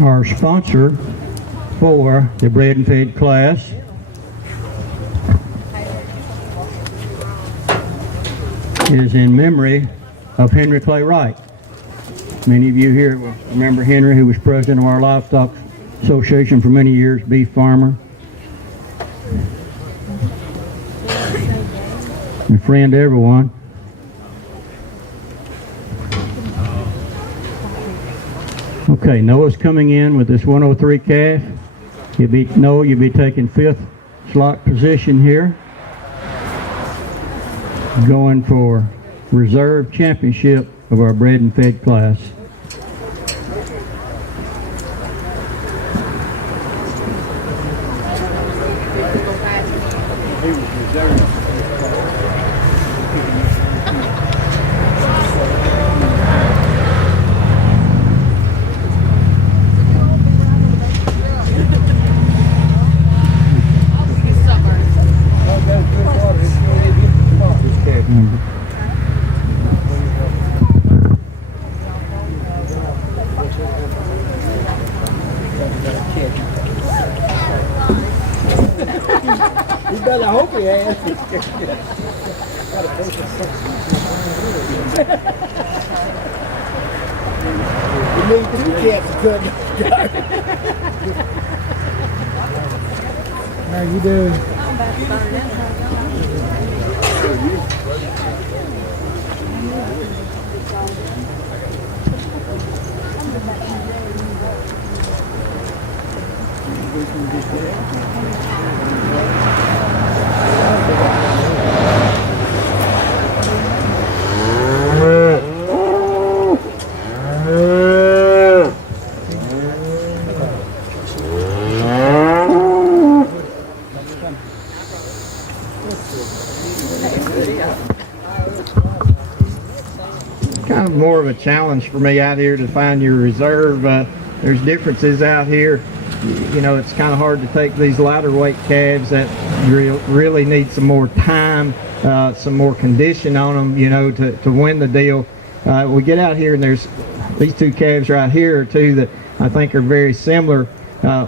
Our sponsor for the bred and fed class is in memory of Henry Clay Wright. Many of you here will remember Henry, who was president of our Livestock Association for many years, beef farmer. A friend to everyone. Okay, Noah's coming in with this 103 calf. Noah, you'll be taking 5th slot position here. Going for reserve championship of our bred and fed class. I hope he has. You need 2 cats to cut. How you doing? I'm about to start it. Kind of more of a challenge for me out here to find your reserve. There's differences out here. You know, it's kind of hard to take these lighter weight calves that really need some more time, some more condition on them, you know, to win the deal. We get out here and there's these 2 calves right here, 2 that I think are very similar.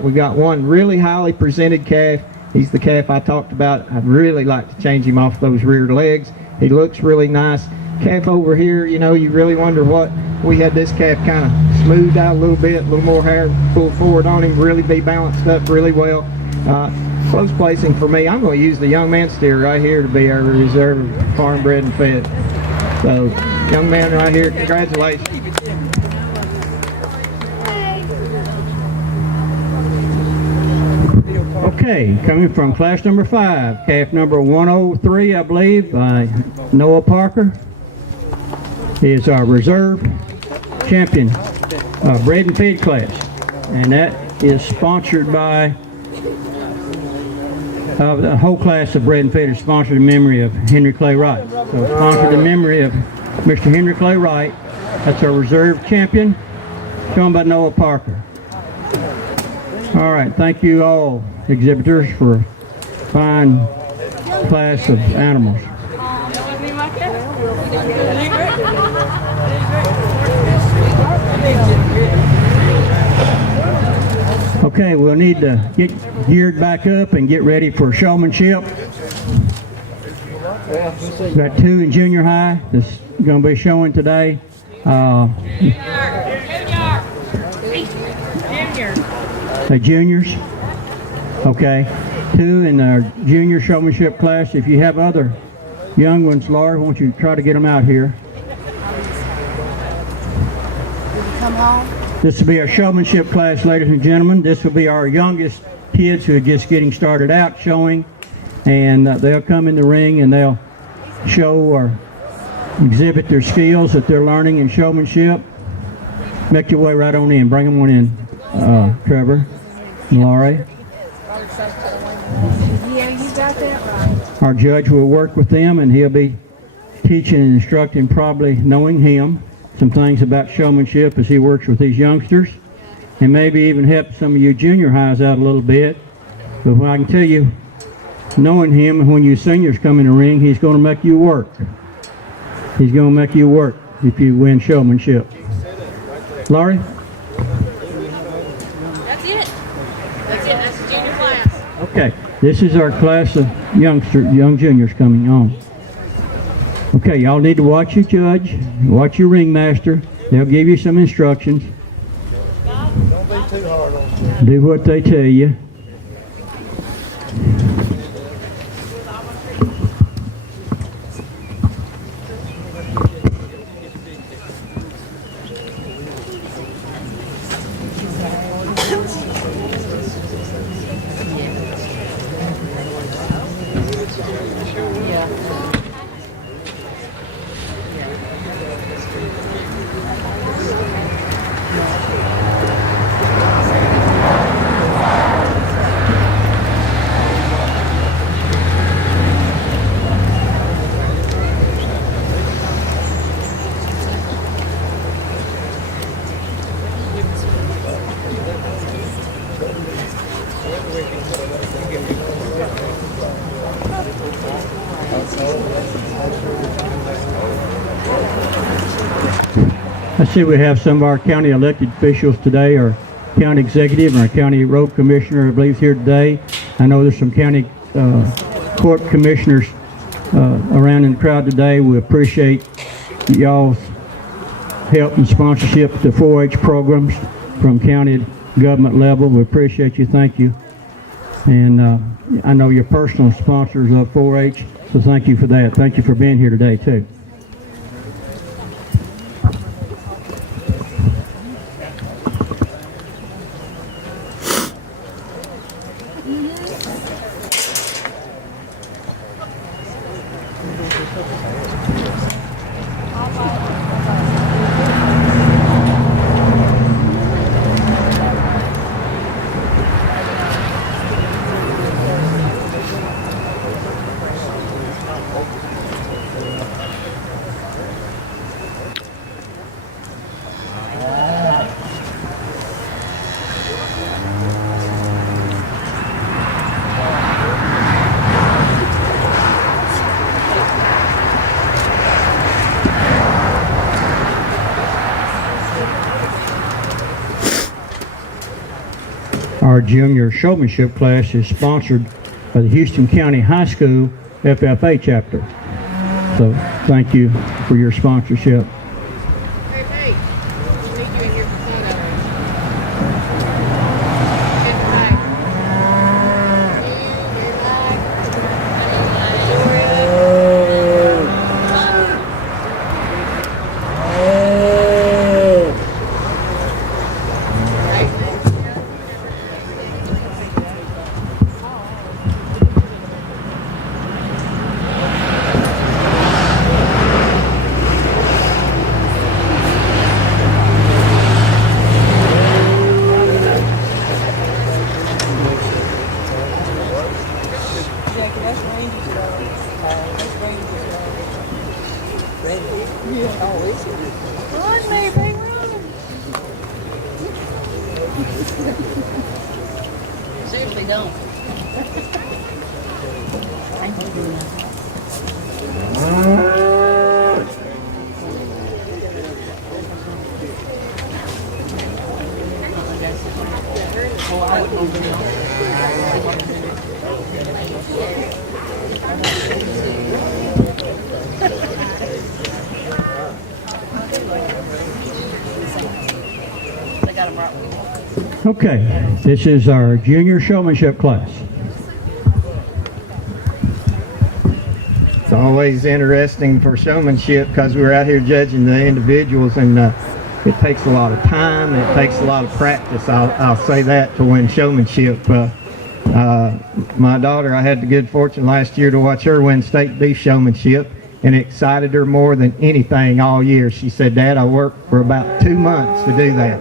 We got one really highly presented calf. He's the calf I talked about. I'd really like to change him off those rear legs. He looks really nice. Calf over here, you know, you really wonder what. We had this calf kind of smoothed out a little bit, a little more hair pulled forward on him, really be balanced up really well. Close placing for me. I'm going to use the young man steer right here to be our reserve farm bred and fed. So, young man right here, congratulations. Okay, coming from class number 5, calf number 103, I believe, by Noah Parker, is our reserve champion bred and fed class, and that is sponsored by the whole class of bred and fed is sponsored in memory of Henry Clay Wright. So sponsored in memory of Mr. Henry Clay Wright. That's our reserve champion, shown by Noah Parker. All right, thank you all exhibitors for a fine class of animals. Okay, we'll need to get geared back up and get ready for showmanship. We've got 2 in junior high that's going to be showing today. The juniors. Okay, 2 in our junior showmanship class. If you have other young ones, Laura, won't you try to get them out here? Come home. This will be our showmanship class, ladies and gentlemen. This will be our youngest kids who are just getting started out showing, and they'll come in the ring and they'll show or exhibit their skills that they're learning in showmanship. Make your way right on in. Bring them on in, Trevor and Laurie. Yeah, you got that right. Our judge will work with them, and he'll be teaching and instructing, probably knowing him, some things about showmanship as he works with these youngsters, and maybe even help some of you junior highs out a little bit. But I can tell you, knowing him, when you seniors come in the ring, he's going to make you work. He's going to make you work if you win showmanship. Laurie? Okay, this is our class of young juniors coming on. Okay, y'all need to watch your judge, watch your ringmaster. They'll give you some instructions. Don't be too hard on them. Do what they tell you. I see we have some of our county elected officials today, our county executive and our county road commissioner, I believe, is here today. I know there's some county court commissioners around in the crowd today. We appreciate y'all's help and sponsorship to 4-H programs from county government level. We appreciate you. Thank you. And I know you're personal sponsors of 4-H, so thank you for that. Thank you for being here today, too. Our junior showmanship class is sponsored by the Houston County High School FFA chapter. So thank you for your sponsorship. Hey, Pete, we need you in here for photo. Get the mic. Run, baby, run. Seriously, don't. Okay, this is our junior showmanship class. It's always interesting for showmanship because we're out here judging the individuals, and it takes a lot of time. It takes a lot of practice. I'll say that to win showmanship. My daughter, I had the good fortune last year to watch her win state beef showmanship, and it excited her more than anything all year. She said, "Dad, I worked for about 2 months to do that."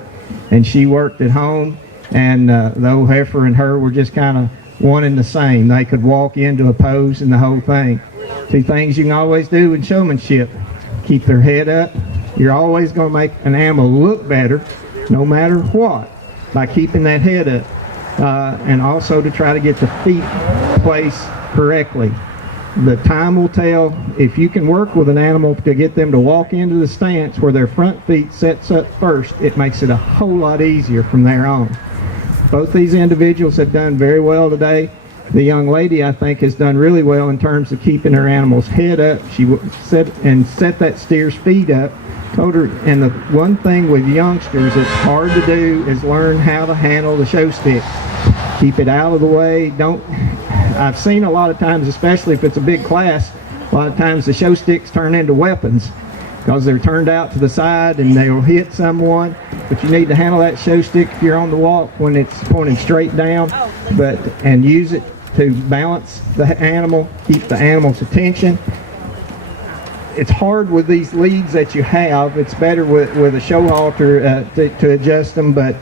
And she worked at home, and the old heifer and her were just kind of one and the same. They could walk into a pose and the whole thing. 2 things you can always do in showmanship: keep their head up. You're always going to make an animal look better, no matter what, by keeping that head up. And also to try to get the feet placed correctly. The time will tell. If you can work with an animal to get them to walk into the stance where their front feet sets up first, it makes it a whole lot easier from there on. Both these individuals have done very well today. The young lady, I think, has done really well in terms of keeping her animal's head up. She set that steer's feet up. Told her, and the one thing with youngsters that's hard to do is learn how to handle the show stick. Keep it out of the way. I've seen a lot of times, especially if it's a big class, a lot of times the show sticks turn into weapons because they're turned out to the side and they'll hit someone. But you need to handle that show stick if you're on the walk when it's pointed straight down, and use it to balance the animal, keep the animal's attention. It's hard with these leads that you have. It's better with a show halter to adjust them, but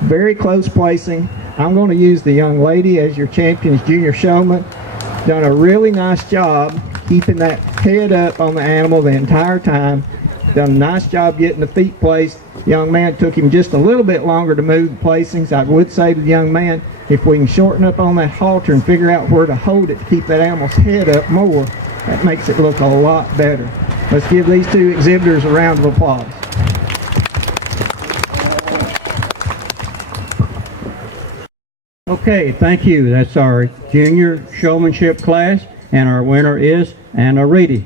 very close placing. I'm going to use the young lady as your champion's junior showman. Done a really nice job keeping that head up on the animal the entire time. Done a nice job getting the feet placed. The young man, took him just a little bit longer to move the placings. I would say to the young man, if we can shorten up on that halter and figure out where to hold it to keep that animal's head up more, that makes it look a lot better. Let's give these two exhibitors a round of applause. Okay, thank you. That's our junior showmanship class, and our winner is Anna Reedy.